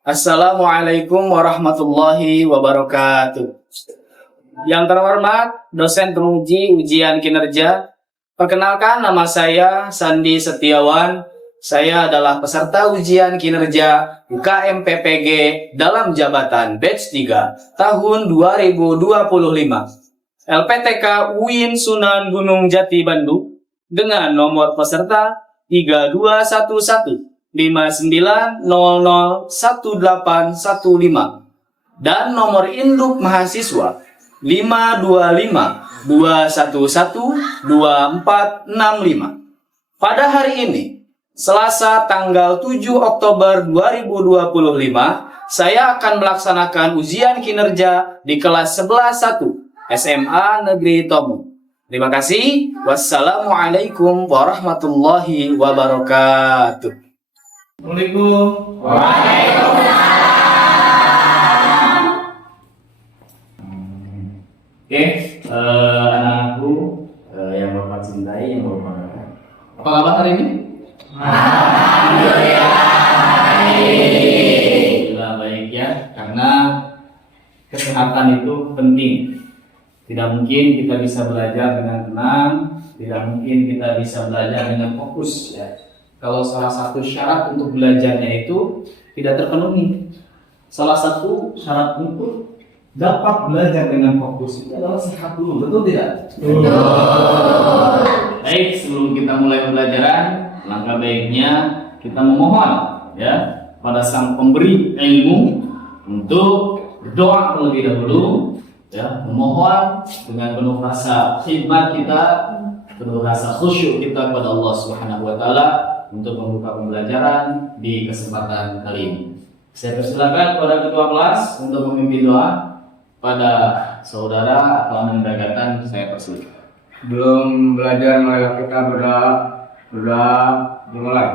Assalamualaikum warahmatullahi wabarakatuh. Yang terhormat dosen penguji ujian kinerja, perkenalkan nama saya Sandi Setiawan. Saya adalah peserta ujian kinerja UKM PPG dalam jabatan batch 3 tahun 2025. LPTK UIN Sunan Gunung Jati Bandung dengan nomor peserta 3211 59001815 dan nomor induk mahasiswa 525211245. Pada hari ini, Selasa tanggal 7 Oktober 2025, saya akan melaksanakan ujian kinerja di kelas 11-1 SMA Negeri Tomo. Terima kasih. Wassalamualaikum warahmatullahi wabarakatuh. Assalamualaikum. Waalaikumsalam. Oke, anakku yang Bapak cintai, yang Bapak banggakan. Apa kabar hari ini? Alhamdulillah baik. Alhamdulillah baik ya, karena kesehatan itu penting. Tidak mungkin kita bisa belajar dengan tenang, tidak mungkin kita bisa belajar dengan fokus ya. Kalau salah satu syarat untuk belajarnya itu tidak terpenuhi, salah satu syarat untuk dapat belajar dengan fokus itu adalah sehat dulu, betul tidak? Betul. Baik, sebelum kita mulai pembelajaran, langkah baiknya kita memohon ya pada Sang Pemberi ilmu untuk berdoa terlebih dahulu ya, memohon dengan penuh rasa khidmat kita, penuh rasa khusyuk kita kepada Allah Subhanahu wa taala untuk membuka pembelajaran di kesempatan kali ini. Saya persilakan kepada ketua kelas untuk memimpin doa. Pada saudara atau menegakkan saya persilakan. Belum belajar marilah kita berdoa dimulai.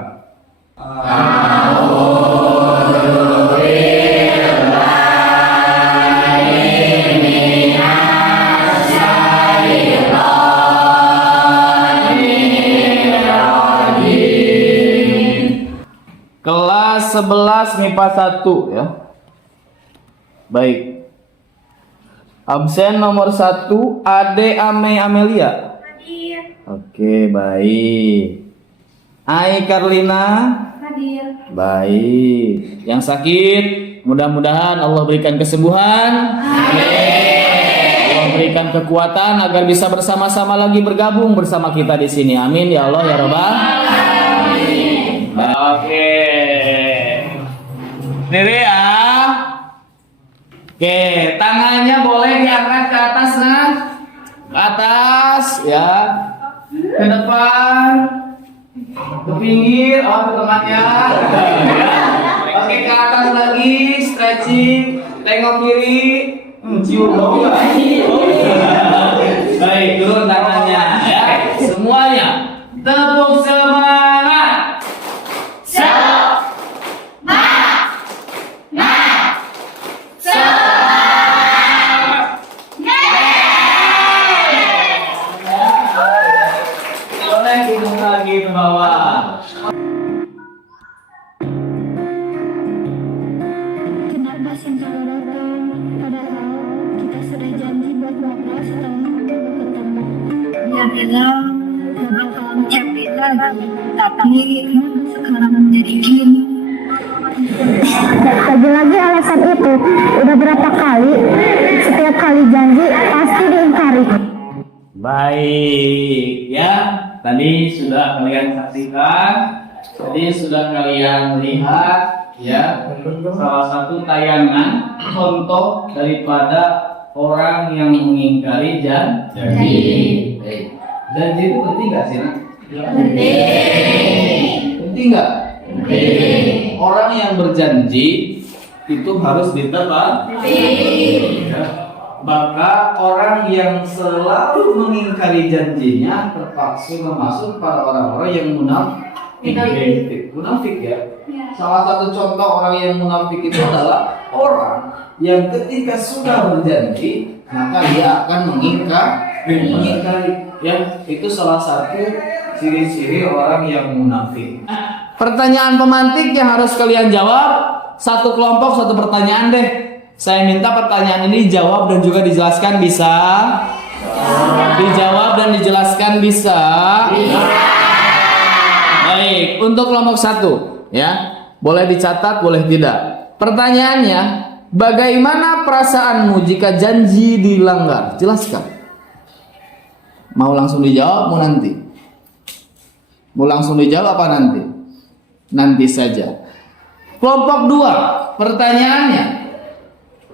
Kelas 11 MIPA 1 ya. Baik. Absen nomor 1 Ade Ame Amelia. Hadir. Oke, baik. Ai Karlina. Hadir. Baik. Yang sakit, mudah-mudahan Allah berikan kesembuhan. Amin. Allah berikan kekuatan agar bisa bersama-sama lagi bergabung bersama kita di sini. Amin ya Allah ya Rabbal alamin. Oke. Sendiri ya. Oke, tangannya boleh diangkat ke atas nah. Ke atas ya. Ke depan. Ke pinggir, ke tengahnya. Oke, ke atas lagi, stretching, tengok kiri, cium bau enggak? Baik, turun tangannya ya. Semuanya tepuk semangat. Boleh hidung lagi ke bawah. Kenapa Sinta datang? Padahal kita sudah janji buat ngobrol setelah ketemu. Dia bilang gak bakalan capek lagi, tapi sekarang menjadi gini. Lagi-lagi alasan itu udah berapa kali? Setiap kali janji pasti diingkari. Baik ya, tadi sudah kalian saksikan, tadi sudah kalian lihat ya salah satu tayangan contoh daripada orang yang mengingkari janji. Baik. Janji itu penting nggak sih? Penting nggak? Orang yang berjanji itu harus ditepati. Ya. Maka orang yang selalu mengingkari janjinya terpaksa masuk pada orang-orang yang munafik. Munafik ya. Salah satu contoh orang yang munafik itu adalah orang yang ketika sudah berjanji maka dia akan mengingkari. Ya, itu salah satu ciri-ciri orang yang munafik. Pertanyaan pemantik yang harus kalian jawab, satu kelompok satu pertanyaan deh. Saya minta pertanyaan ini dijawab dan juga dijelaskan bisa? Dijawab dan dijelaskan bisa? Baik, untuk kelompok satu ya. Boleh dicatat, boleh tidak. Pertanyaannya, bagaimana perasaanmu jika janji dilanggar? Jelaskan. Mau langsung dijawab, mau nanti? Mau langsung dijawab apa nanti? Nanti saja. Kelompok 2, pertanyaannya,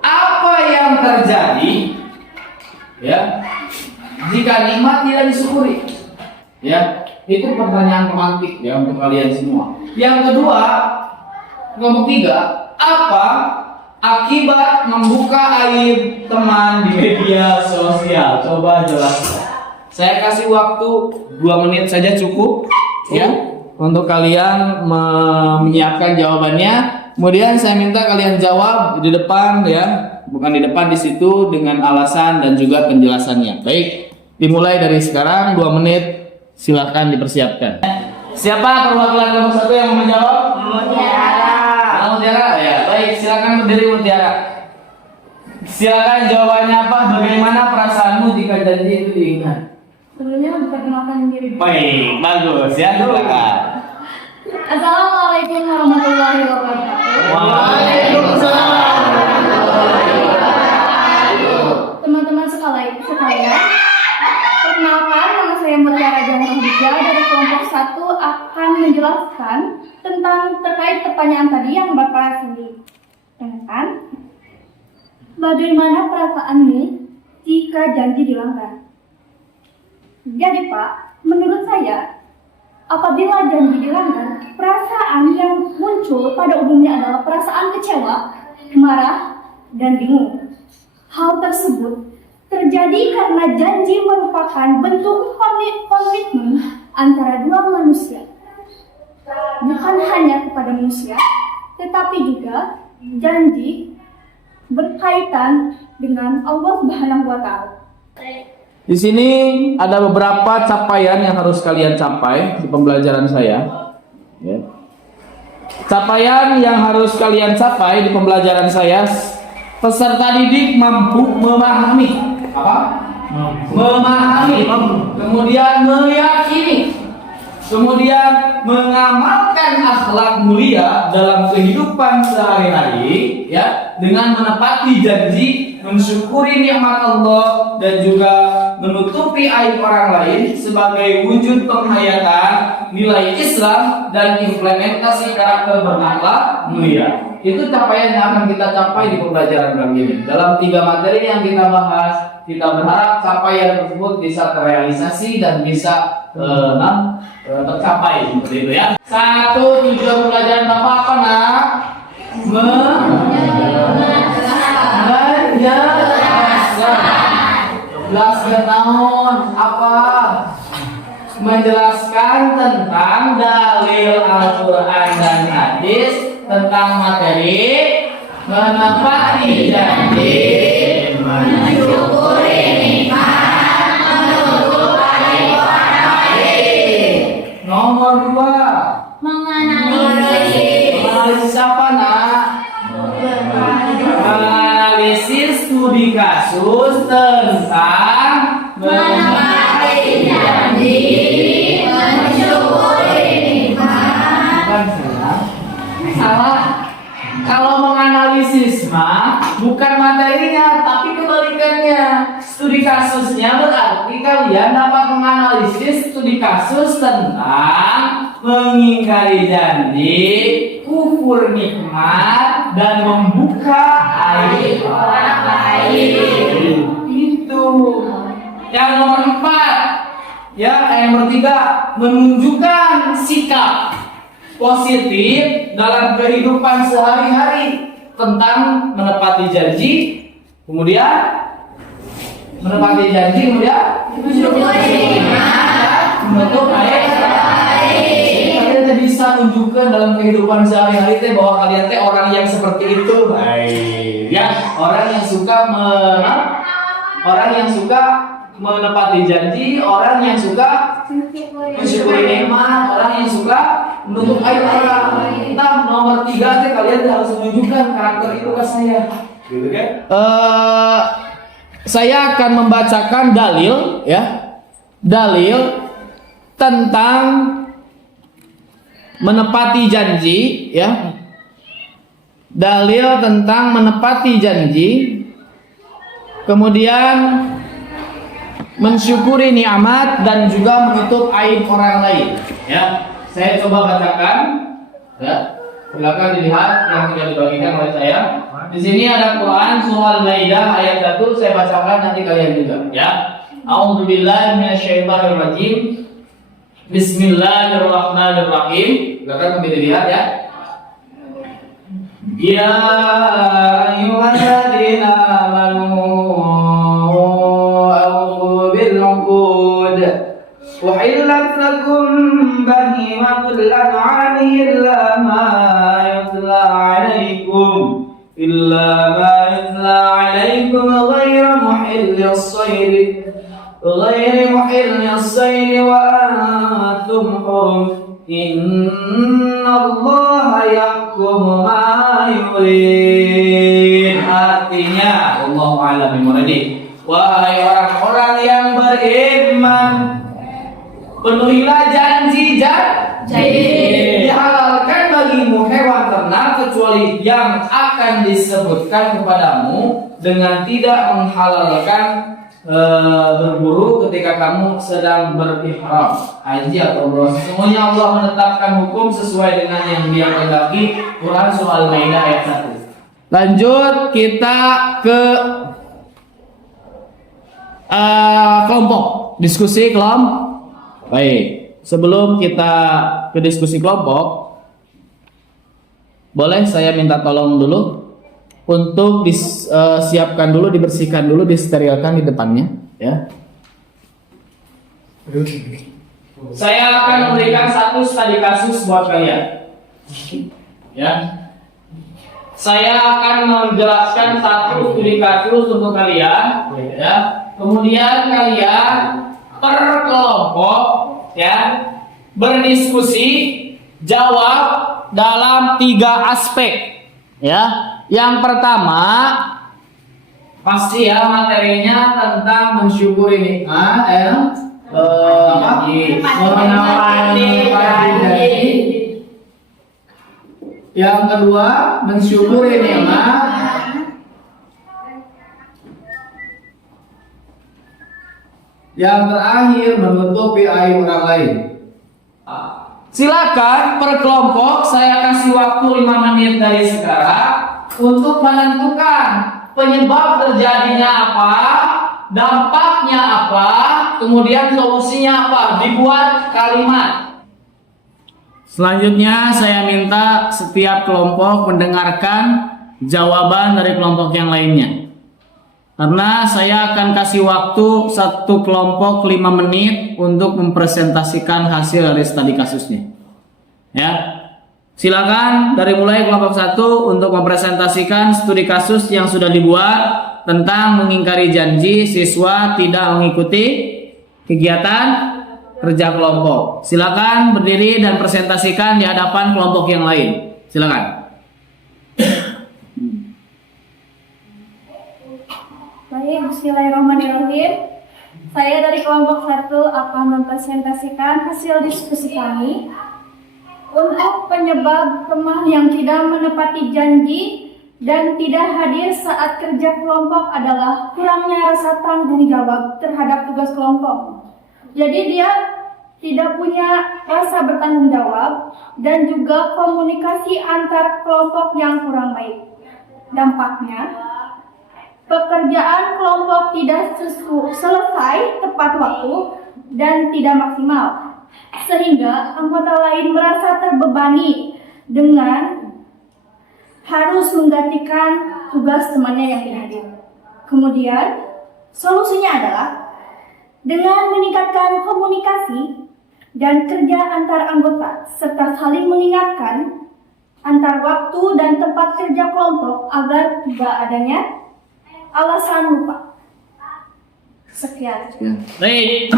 apa yang terjadi ya jika nikmat tidak disyukuri? Ya, itu pertanyaan pemantik ya untuk kalian semua. Yang kedua, kelompok 3, apa akibat membuka aib teman di media sosial? Coba jelaskan. Saya kasih waktu 2 menit saja cukup ya untuk kalian menyiapkan jawabannya. Kemudian saya minta kalian jawab di depan ya, bukan di depan, di situ dengan alasan dan juga penjelasannya. Baik, dimulai dari sekarang 2 menit, silakan dipersiapkan. Siapa perwakilan kelompok 1 yang mau menjawab? Mutiara. Mutiara ya, baik, silakan berdiri Mutiara. Silakan jawabannya apa? Bagaimana perasaanmu jika janji itu diingat? Sebelumnya memperkenalkan diri. Baik, bagus ya, silakan. Assalamualaikum warahmatullahi wabarakatuh. Waalaikumsalam. Teman-teman sekalian, perkenalkan, nama saya Mutiara Jahra dari kelompok 1 akan menjelaskan tentang terkait pertanyaan tadi yang Bapak sendiri tanyakan. Bagaimana perasaanmu jika janji dilanggar? Jadi Pak, menurut saya, apabila janji dilanggar, perasaan yang muncul pada umumnya adalah perasaan kecewa, marah, dan bingung. Hal tersebut terjadi karena janji merupakan bentuk komitmen antara dua manusia. Bukan hanya kepada manusia, tetapi juga janji berkaitan dengan Allah Subhanahu wa Ta'ala. Di sini ada beberapa capaian yang harus kalian capai di pembelajaran saya. Ya. Capaian yang harus kalian capai di pembelajaran saya, peserta didik mampu memahami apa? Memahami, kemudian meyakini, kemudian mengamalkan akhlak mulia dalam kehidupan sehari-hari, ya, dengan menepati janji, mensyukuri nikmat Allah, dan juga menutupi aib orang lain sebagai wujud penghayatan nilai Islam dan implementasi karakter berakhlak mulia. Itu capaian yang akan kita capai di pembelajaran kali ini. Dalam 3 materi yang kita bahas, kita berharap capaian tersebut bisa terrealisasi dan bisa tercapai seperti itu ya. 1. Tujuan pembelajaran Bapak apa nak? Menjelaskan naon apa? Menjelaskan tentang dalil Al-Quran dan hadis tentang materi menepati janji, mensyukuri nikmat, menutupi orang lain. Nomor 2, menganalisis apa nak? Menganalisis studi kasus tentang menepati janji, mensyukuri nikmat. Bukan salah. Kalau menganalisis mah bukan materinya, tapi kebalikannya. Studi kasusnya berarti kalian dapat menganalisis studi kasus tentang mengingkari janji, kufur nikmat, dan membuka aib orang lain. Itu. Yang nomor 4, ya, yang nomor 3, menunjukkan sikap positif dalam kehidupan sehari-hari tentang menepati janji, kemudian menepati janji, kemudian menutup aib. Kalian bisa tunjukkan dalam kehidupan sehari-hari teh bahwa kalian teh orang yang seperti itu. Ya, orang yang suka menepati janji, orang yang suka mensyukuri nikmat, orang yang suka menutup aib orang. Nah, nomor 3 teh kalian harus menunjukkan karakter itu ke saya. Gitu kan? Saya akan membacakan dalil ya. Dalil tentang menepati janji ya. Dalil tentang menepati janji. Kemudian mensyukuri nikmat dan juga menutup aib orang lain ya. Saya coba bacakan ya. Silakan dilihat yang sudah dibagikan oleh saya. Di sini ada Quran surah Al-Maidah ayat 1, saya bacakan nanti kalian juga ya. A'udzubillahi minasyaitonirrajim. Bismillahirrahmanirrahim. Silakan kami dilihat ya. Ya ayyuhalladzina amanu أحلت لكم بهيمة الأنعام إلا ما يتلى عليكم غير محل الصيد وأنتم حرم إن الله يحكم ما يريد. Artinya Allahu a'lam bishawab. Wahai orang-orang yang beriman, penuhilah janji. Dihalalkan bagimu hewan ternak kecuali yang akan disebutkan kepadamu dengan tidak menghalalkan berburu ketika kamu sedang berihram, haji atau umrah. Semuanya Allah menetapkan hukum sesuai dengan yang Dia kehendaki. Quran surah Al-Maidah ayat 1. Lanjut kita ke kelompok, diskusi kelompok. Baik, sebelum kita ke diskusi kelompok, boleh saya minta tolong dulu untuk disiapkan dulu, dibersihkan dulu, disterilkan di depannya, ya. Saya akan memberikan satu studi kasus buat kalian, ya. Saya akan menjelaskan satu studi kasus untuk kalian, ya. Kemudian kalian per kelompok ya berdiskusi jawab dalam 3 aspek ya. Yang pertama pasti ya materinya tentang mensyukuri nikmat menepati janji. Yang kedua mensyukuri nikmat. Yang terakhir menutupi aib orang lain. Silakan per kelompok saya kasih waktu 5 menit dari sekarang untuk menentukan penyebab terjadinya apa, dampaknya apa, kemudian solusinya apa, dibuat kalimat. Selanjutnya saya minta setiap kelompok mendengarkan jawaban dari kelompok yang lainnya. Karena saya akan kasih waktu satu kelompok 5 menit untuk mempresentasikan hasil dari studi kasusnya. Ya, silakan dari mulai kelompok 1 untuk mempresentasikan studi kasus yang sudah dibuat tentang mengingkari janji siswa tidak mengikuti kegiatan kerja kelompok. Silakan berdiri dan presentasikan di hadapan kelompok yang lain. Silakan. Baik, bismillahirrahmanirrahim. Saya dari kelompok 1 akan mempresentasikan hasil diskusi kami untuk penyebab teman yang tidak menepati janji dan tidak hadir saat kerja kelompok adalah kurangnya rasa tanggung jawab terhadap tugas kelompok. Jadi dia tidak punya rasa bertanggung jawab dan juga komunikasi antar kelompok yang kurang baik. Dampaknya, pekerjaan kelompok tidak selesai tepat waktu dan tidak maksimal, sehingga anggota lain merasa terbebani dengan harus menggantikan tugas temannya yang tidak hadir. Kemudian, solusinya adalah dengan meningkatkan komunikasi dan kerja antar anggota, serta saling mengingatkan antar waktu dan tempat kerja kelompok agar tidak adanya alasan lupa. Sekian. Baik.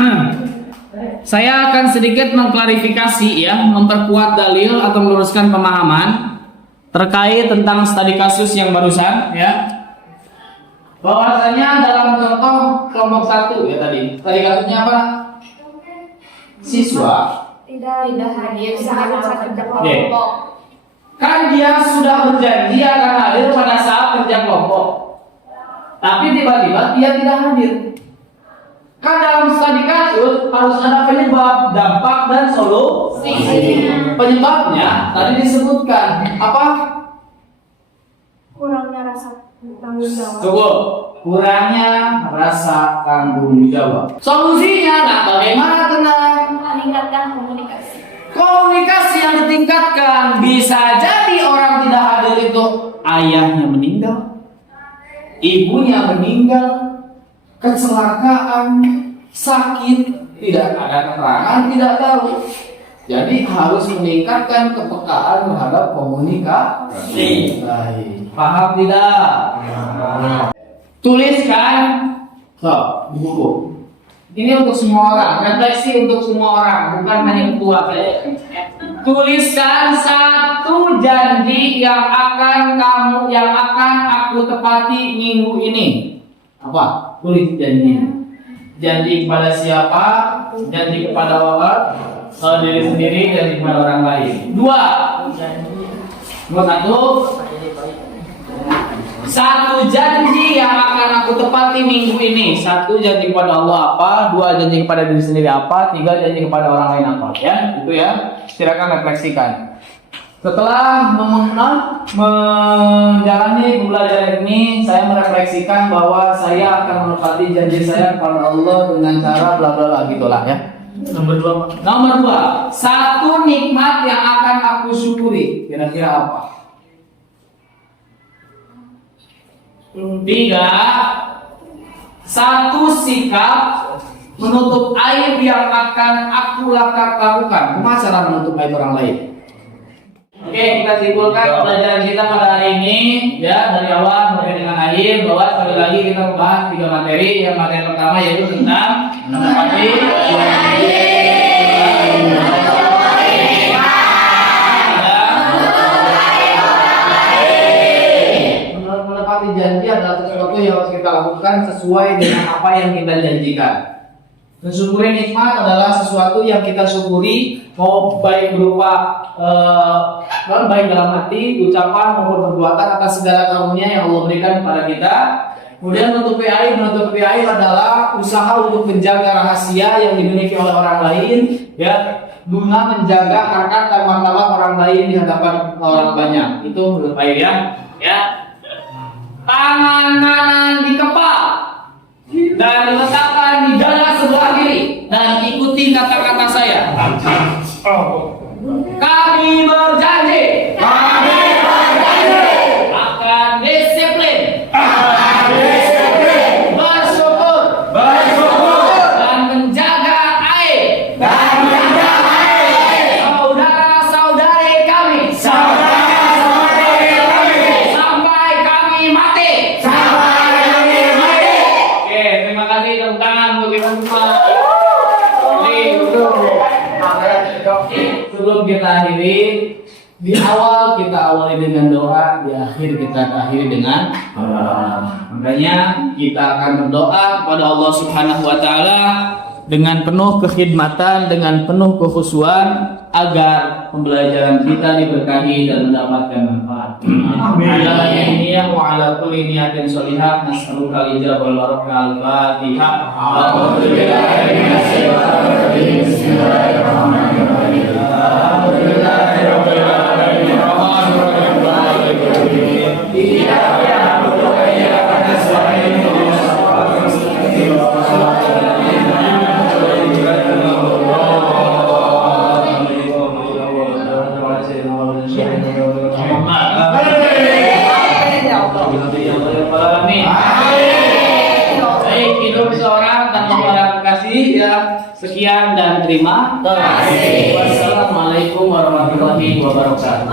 Saya akan sedikit mengklarifikasi ya, memperkuat dalil atau meluruskan pemahaman terkait tentang studi kasus yang barusan ya. Bahwasanya dalam contoh kelompok 1 ya tadi kasusnya apa? Siswa Tidak hadir saat kerja Oke. kelompok. kan dia sudah berjanji akan hadir pada saat kerja kelompok, tapi tiba-tiba dia tidak hadir. Kan dalam studi kasus harus ada penyebab, dampak, dan solusi. Penyebabnya tadi disebutkan apa? Kurangnya rasa tanggung jawab. Tunggu, kurangnya rasa tanggung jawab. Solusinya, nah bagaimana tenang? Meningkatkan komunikasi. Komunikasi yang ditingkatkan, bisa jadi orang tidak hadir itu ayahnya meninggal, ibunya meninggal, kecelakaan, sakit, tidak ada keterangan, tidak tahu. Jadi harus meningkatkan kepekaan terhadap komunikasi. Baik. Paham tidak? Tuliskan di buku. Ini untuk semua orang, refleksi untuk semua orang, bukan hanya ketua saja. Tuliskan satu janji yang akan aku tepati minggu ini. Apa? Tulis janjinya. Janji kepada siapa? Janji kepada Allah, diri sendiri, janji kepada orang lain. Satu janji yang akan aku tepati minggu ini. Satu janji kepada Allah apa? Dua janji kepada diri sendiri apa? Tiga janji kepada orang lain apa? Ya, itu ya. Silakan refleksikan. Setelah menjalani pembelajaran ini, saya merefleksikan bahwa saya akan menepati janji saya kepada Allah dengan cara bla bla bla gitulah ya. Nomor dua, satu nikmat yang akan aku syukuri. Kira-kira apa? Tiga, satu sikap menutup aib yang akan aku lakukan. Cuma cara menutup aib orang lain. Oke, kita simpulkan pelajaran kita pada hari ini ya, dari awal sampai dengan akhir, bahwa sekali lagi kita membahas 3 materi. Yang materi pertama yaitu tentang menepati menepati janji adalah sesuatu yang harus kita lakukan sesuai dengan apa yang kita janjikan. Mensyukuri nikmat adalah sesuatu yang kita syukuri, mau baik berupa baik dalam hati, ucapan maupun perbuatan atas segala karunia yang Allah berikan kepada kita. Kemudian menutupi aib adalah usaha untuk menjaga rahasia yang dimiliki oleh orang lain, ya, guna menjaga harkat dan martabat orang lain di hadapan orang banyak. Itu menutup aib ya. Tangan kanan dikepal dan diletakkan di dada sebelah kiri dan ikuti kata-kata saya. Kami berjanji akan disiplin, bersyukur dan menjaga aib saudara-saudari kami sampai kami mati. Oke, terima kasih, tepuk tangan untuk kita semua. Sebelum kita akhiri, di awal kita awali dengan doa, di akhir kita akhiri dengan makanya kita akan berdoa kepada Allah Subhanahu wa taala dengan penuh kekhidmatan, dengan penuh kekhusyuan, agar pembelajaran kita diberkahi dan mendapatkan manfaat. Ala niyyah wa ala kulli niyatin shalihah, nas'aluka al-ijabah wal barakah. Al-Fatihah. A'udzu billahi minasyaitonir rajim. Bismillahirrahmanirrahim. Alhamdulillahi rabbil alamin. Arrahmanir rahim. Iyyaka na'budu wa iyyaka nasta'in. Baik, hidup seorang tanpa klarifikasi ya. Sekian dan terima kasih. Wassalamualaikum warahmatullahi wabarakatuh.